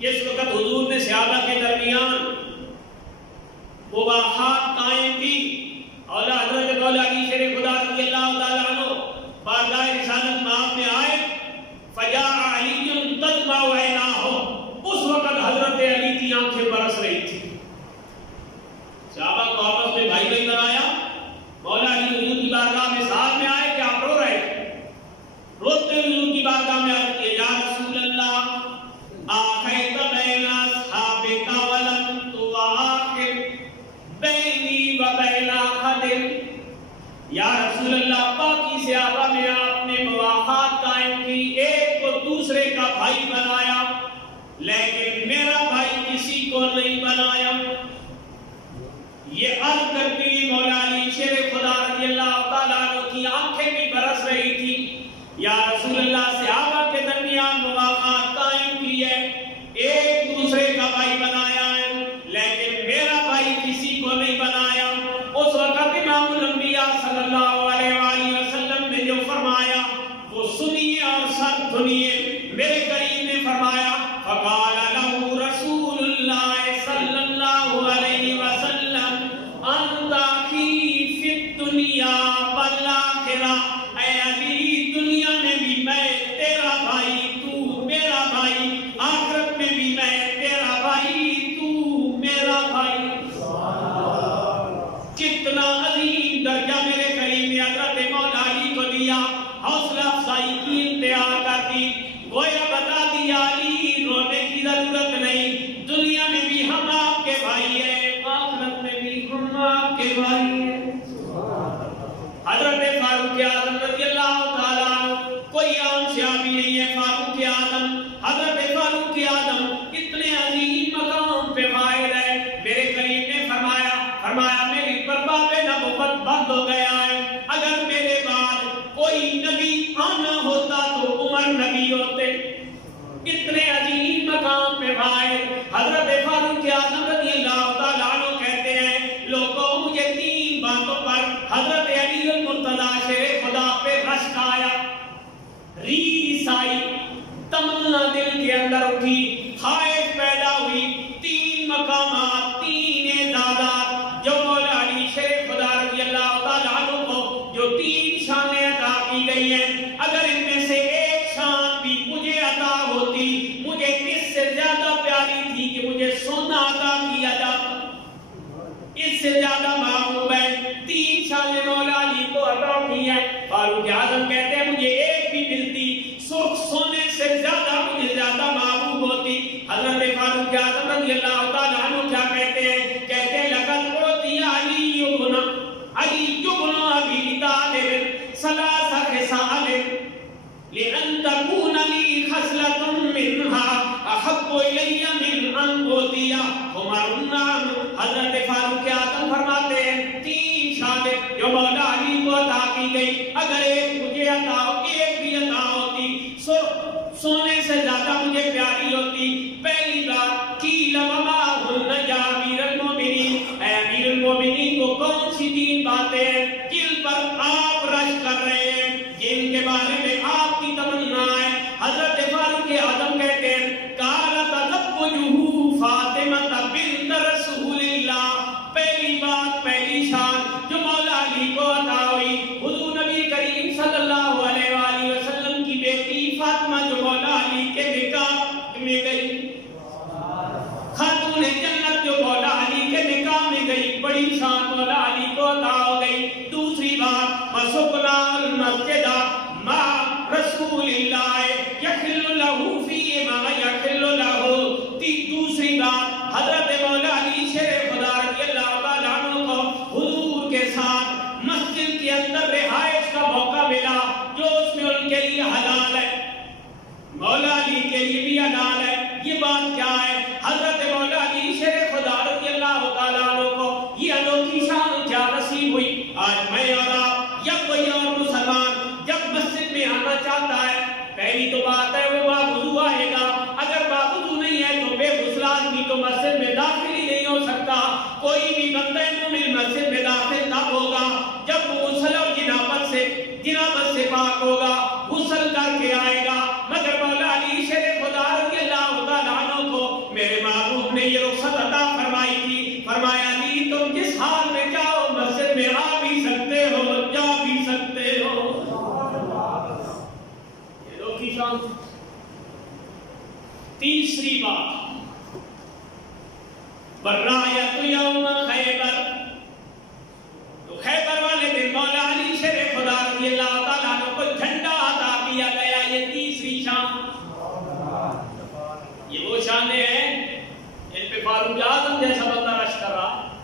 جس وقت حضور نے صحابہ کے درمیان مباحثات قائم کی، اولا حضرت مولا علی شیر خدا رضی اللہ تعالیٰ عنہ بارگاہ رسالت مآب میں آئے، فجاء علی تدمع عیناہ، اس وقت حضرت علی کی آنکھیں برس رہی تھی۔ صحابہ کو آپس میں بھائی بھائی بنایا، مولا علی حضور کی بارگاہ میں ساتھ میں آئے کہ آپ رو رہے تھے، روتے حضور کی بارگاہ میں عرض کیا، یا رسول اللہ آخیت بین اصحابک ولم تواخر بینی و بین احد، یا رسول اللہ باقی صحابہ میں آپ نے مواخات قائم کی، ایک کو دوسرے کا بھائی بنایا، لیکن میرا بھائی کسی کو نہیں بنایا۔ یہ عرض کرتی ہوئی مولا علی شیر خدا رضی اللہ تعالیٰ عنہ کی آنکھیں بھی برس رہی تھی، یا رسول اللہ صحابہ کے درمیان مواخات قائم کی ہے، ایک دوسرے کا بھائی بنایا ہے، لیکن میرا بھائی کسی کو نہیں بنایا۔ اس وقت امام الانبیاء صلی اللہ علیہ وآلہ وسلم نے جو فرمایا وہ سنیے اور سب سنیے۔ میرے کریم نے فرمایا، فقال له رسول اللہ صلی اللہ علیہ وسلم انت اخی فی الدنیا والآخرہ، اے علی دنیا میں بھی میں تیرا بھائی، تو میرا بھائی، آخرت میں بھی میں تیرا بھائی، تو میرا بھائی۔ کتنا عظیم درجہ میرے کریم نے حضرت مولا علی کو دیا، حوصلہ افزائی کی انتہا کر دی، گویا بتا دیا علی رونے کی ضرورت نہیں، دنیا میں بھی ہم آپ کے بھائی ہیں، آخرت میں بھی ہم آپ کے بھائی ہیں۔ حضرت فاروق اعظم رضی اللہ تعالیٰ، کوئی عام صحابی نہیں ہے، فاروق اعظم، حضرت فاروق اعظم اتنے عظیم مقام پہ فائد ہے۔ میرے کریم نے فرمایا میری باب نبوت بند ہو گیا ہے، اگر میرے بعد کوئی نبی آنا ہوتا تو عمر نبی ہوتے۔ اتنے عظیم مقام پہ فائد حضرت فاروق اعظم رضی اللہ تعالیٰ عنہ کہتے ہیں، لوگوں مجھے تین باتوں پر حضرت علی المرتضیٰ شیر خدا پہ رشک آیا، ریس آئی، تمنا دل کے اندر اٹھی، خواہش پیدا ہوئی، تین مقامات، تین اعزازات جو مولا علی شیر خدا رضی اللہ تعالیٰ عنہ کو جو تین شانیں عطا کی گئی ہیں، اگر ان میں سے ایک شان بھی مجھے عطا ہوتی، مجھے اس سے زیادہ پیاری تھی کہ مجھے سونا عطا کیا جاتا، اس سے زیادہ محبوب ہے، تین شانیں مولا علی کو عطا کی ہیں۔ فاروق اعظم کہتے ہیں مجھے ایک بھی ملتی، سرخ سونے سے زیادہ مجھے زیادہ محبوب ہوتی۔ حضرت فاروق اعظم رضی اللہ تعالیٰ عنہ کیا کہتے ہیں؟ کہتے ہیں لقد اعطی علی ابن ابی طالب ثلاث خصال لأن تكون لي خصلة منها أحب إلي من أن أوتي عمر النعم۔ حضرت فاروق اعظم فرماتے ہیں تین شانیں جو مولا علی کو عطا کی گئی، اگر ایک مجھے عطا ہو، ایک بھی عطا ہوتی، سونے سے زیادہ مجھے پیاری ہوتی۔ پہلی بات قیل وما هن یا امیر المومنین، اے امیر المومنین کو کون سی تین باتیں ہیں جن پر آپ رشک کر رہے ہیں، جن کے بارے میں آپ کی تمنا ہے؟ حضرت فاروق اعظم کہتے ہیں قال تزوجہ فاطمہ بنت رسول اللہ، پہلی بات، پہلی شان جو مولا علی کو عطا ہوئی، حضور نبی کریم صلی اللہ علیہ وآلہ وسلم کی بیٹی فاطمہ جو مولا علی کے نکاح میں گئی، خاتون جنت جو مولا علی کے نکاح میں گئی، بڑی شان مولا علی کو عطا ہو گئی۔ دوسری بات وسقنا المسجد مع رسول اللہ یحل له فی ما یحل له، دوسری بات حضرت مولا علی شیر خدا رضی اللہ تعالیٰ عنہ کو حضور کے ساتھ مسجد کے اندر رہائش کا موقع ملا جو اس میں ان کے لیے حلال ہے، مولا علی کے لیے بھی حلال ہے۔ یہ بات کیا ہے؟ حضرت مولا علی شیر خدا رضی اللہ تعالیٰ عنہ کو یہ انوکھی شان کیا نصیب ہوئی؟ آج میں اور آپ یا کوئی اور مسلمان جب مسجد میں آنا چاہتا ہے، پہلی تو بات ہے وہ باوضو آئے گا، اگر باوضو نہیں ہے تو بے غسل آدمی تو مسجد میں داخل ہی نہیں ہو سکتا۔ کوئی بھی بندہ مومن مسجد میں داخل تب ہوگا جب وہ غسل اور جنابت سے پاک ہوگا، غسل کر کے آئے گا۔ مگر مولا علی شیر خدا رضی اللہ تعالیٰ عنہ کو شان. تیسری بات برایت یوم خیبر، تو خیبر والے دن مولا علی شیر خدا رضی اللہ تعالیٰ عنہ کو جھنڈا عطا کیا گیا. یہ تیسری شان. یہ وہ شانیں ہیں جن پہ فاروق اعظم جیسا بندہ رشک کر رہا.